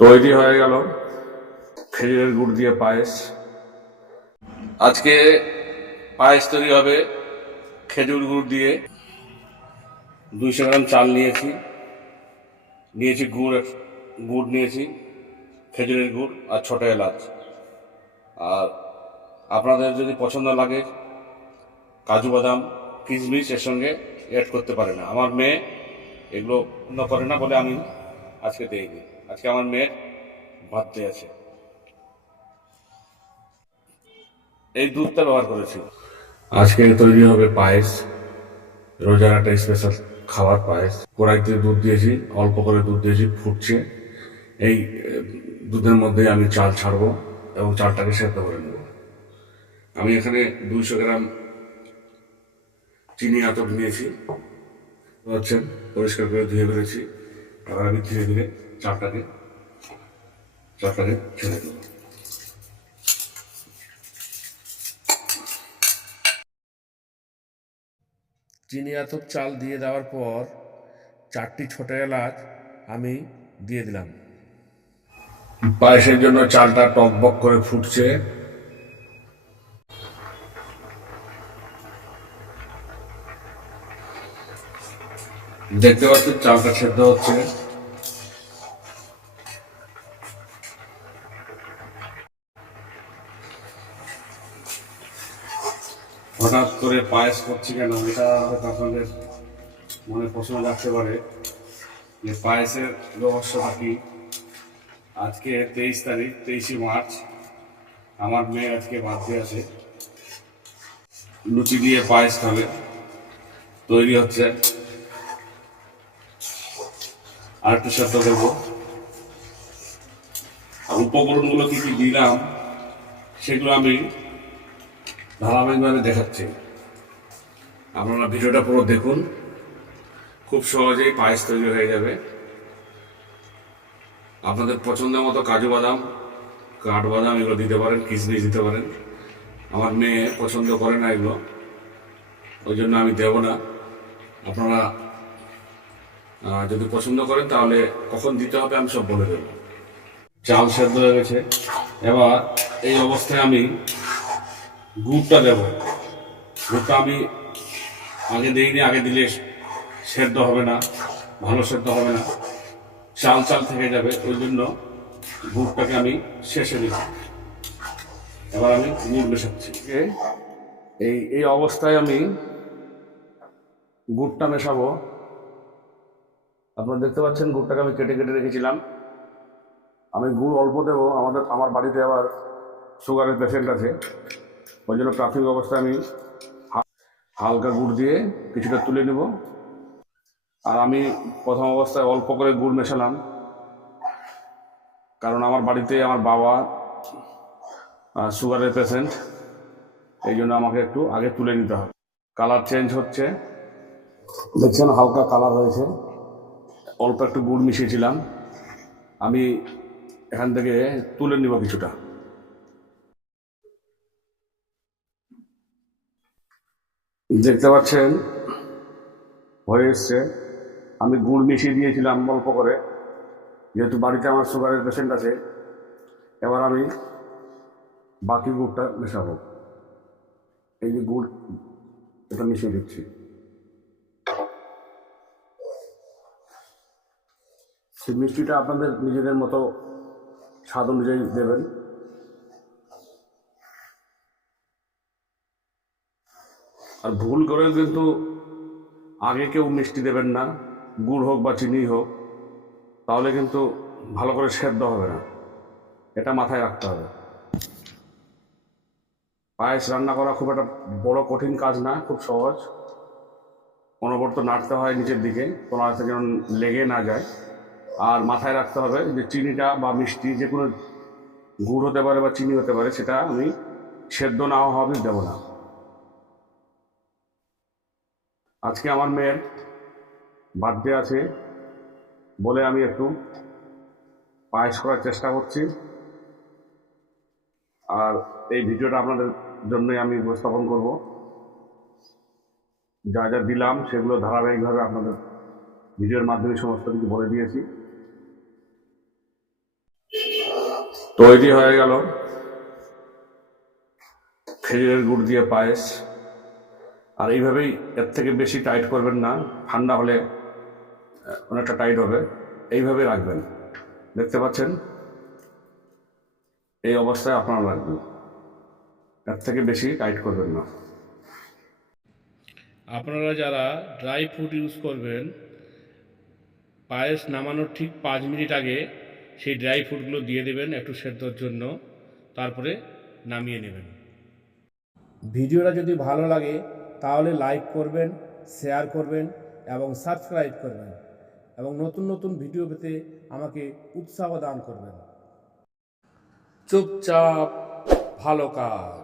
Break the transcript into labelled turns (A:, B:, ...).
A: তৈরি হয়ে গেল খেজুরের গুড় দিয়ে পায়েস। আজকে পায়েস তৈরি হবে খেজুর গুড় দিয়ে। দুইশো গ্রাম চাল নিয়েছি নিয়েছি গুড় গুড় নিয়েছি, খেজুরের গুড় আর ছোট এলাচ। আর আপনাদের যদি পছন্দ লাগে, কাজু বাদাম, কিশমিশ এর সঙ্গে অ্যাড করতে পারে না আমার মেয়ে এগুলো করে না বলে আমি আজকে দেইনি। আজকে আমার মেয়ের ভাবতে আছে। এই দুধটা ব্যবহার করেছি। আজকে তৈরি হবে পায়েস, রোজার একটা স্পেশাল খাবার পায়েস। কড়াইতে দুধ দিয়েছি, অল্প করে দুধ দিয়েছি, ফুটছে। এই দুধের মধ্যে আমি চাল ছাড়বো এবং চালটাকে সেদ্ধ করে নেব। আমি এখানে দুইশো গ্রাম চিনি আতপ নিয়েছি। হচ্ছে পরিষ্কার করে ধুয়ে ফেলেছি। এবার আমি ধীরে ধীরে চালটাকে চালটাকে ছেড়ে দেবো
B: চিনি আতপ চাল দিয়ে দেওয়ার পর চারটি ছোট এলাচ আমি দিয়ে দিলাম।
A: পায়েসের জন্য চালটা টকবক করে ফুটছে। দেখতে পাচ্ছেন চালটা সেদ্ধ হচ্ছে। হঠাৎ করে পায়েস করছি কেন? এটা হয়তো আপনাদের মনে প্রশ্ন রাখতে পারে যে পায়েসের রহস্যটা কি? আজকে তেইশ তারিখ, তেইশে মার্চ। আমার মেয়ে আজকে বার্থডে আছে। লুচি দিয়ে পায়েস খাবে। তৈরি হচ্ছে। আর একটু সেদ্ধ দেবো আর উপকরণগুলো কি কি দিলাম, সেগুলো আমি ধারাবাহিকভাবে দেখাচ্ছি। আপনারা ভিডিওটা পুরো দেখুন। খুব সহজেই পায়েস তৈরি হয়ে যাবে। আপনাদের পছন্দ মতো কাজু বাদাম কাঠবাদাম এগুলো দিতে পারেন, কিশমিশ দিতে পারেন। আমার মেয়ে পছন্দ করে না এগুলো। ওই জন্য আমি দেব না। আপনারা যদি পছন্দ করেন তাহলে কখন দিতে হবে আমি সব বলে দেবো। চাল সেদ্ধ হয়ে গেছে। এবার এই অবস্থায় আমি গুড়টা দেব। গুড়টা আমি আগে দিইনি, আগে দিলে সেদ্ধ হবে না, ভালো সেদ্ধ হবে না। চাল চাল থেকে যাবে, ওই জন্য গুড়টাকে আমি শেষে দিব এবার আমি গুড় মেশাচ্ছি। এই এই অবস্থায় আমি গুড়টা মেশাবো। আপনারা দেখতে পাচ্ছেন, গুড়টাকে আমি কেটে কেটে রেখেছিলাম। আমি গুড় অল্প দেবো, আমাদের, আমার বাড়িতে আবার সুগারের পেশেন্ট আছে। ওই জন্য প্রাথমিক অবস্থায় আমি হালকা গুড় দিয়ে কিছুটা তুলে নেব। আর আমি প্রথম অবস্থায় অল্প করে গুড় মেশালাম। কারণ আমার বাড়িতে আমার বাবা সুগারের পেশেন্ট এই জন্য আমাকে একটু আগে তুলে নিতে হবে। কালার চেঞ্জ হচ্ছে। দেখছেন হালকা কালার হয়েছে। অল্প একটু গুড় মিশিয়েছিলাম। আমি এখান থেকে তুলে নিব কিছুটা। দেখতে পাচ্ছেন? হয়ে এসছে। আমি গুড় মিশিয়ে দিয়েছিলাম অল্প করে। যেহেতু বাড়িতে আমার সুগারের পেশেন্ট আছে, এবার আমি বাকি গুড়টা মেশাবো। এই যে গুড়, এটা মিশিয়ে দিচ্ছি। সেই মিষ্টিটা আপনাদের নিজেদের মতো স্বাদ অনুযায়ী দেবেন। আর ভুল করেও কিন্তু আগে কেউ মিষ্টি দেবেন না, গুড় হোক বা চিনি হোক, তাহলে কিন্তু ভালো করে সেদ্ধ হবে না। এটা মাথায় রাখতে হবে। পায়েস রান্না করা খুব একটা বড় কঠিন কাজ না, খুব সহজ। অনবরত নাড়তে হয় নিচের দিকে, কোনো যেন লেগে না যায়। আর মাথায় রাখতে হবে যে চিনিটা বা মিষ্টি যে কোনো গুড় হতে পারে বা চিনি হতে পারে, সেটা আমি সেদ্ধ না হওয়া দেবো না। আজকে আমার মেয়ের বার্থডে আছে বলে আমি একটু পায়েস করার চেষ্টা করছি। আর এই ভিডিওটা আপনাদের জন্যই আমি উপস্থাপন করব। যা যা দিলাম সেগুলো ধারাবাহিকভাবে আপনাদের ভিডিওর মাধ্যমে সমস্ত কিছু বলে দিয়েছি। তৈরি হয়ে গেল। খেজুরের গুড় দিয়ে পায়েস। আর এইভাবেই এর থেকে বেশি টাইট করবেন না। ঠান্ডা হলে অনেকটা টাইট হবে। এইভাবে রাখবেন। দেখতে পাচ্ছেন? এই অবস্থায় আপনারা রাখবেন। এর থেকে বেশি টাইট করবেন না।
B: আপনারা যারা ড্রাই ফ্রুট ইউজ করবেন পায়েস নামানোর ঠিক পাঁচ মিনিট আগে সেই ড্রাই ফ্রুটগুলো দিয়ে দেবেন একটু সেদ্ধর জন্য। তারপরে নামিয়ে নেবেন। ভিডিওটা যদি ভালো লাগে তাহলে লাইক করবেন শেয়ার করবেন এবং সাবস্ক্রাইব করবেন এবং নতুন নতুন ভিডিও পেতে আমাকে উৎসাহ দান করবেন। চুপচাপ ভালো কাজ।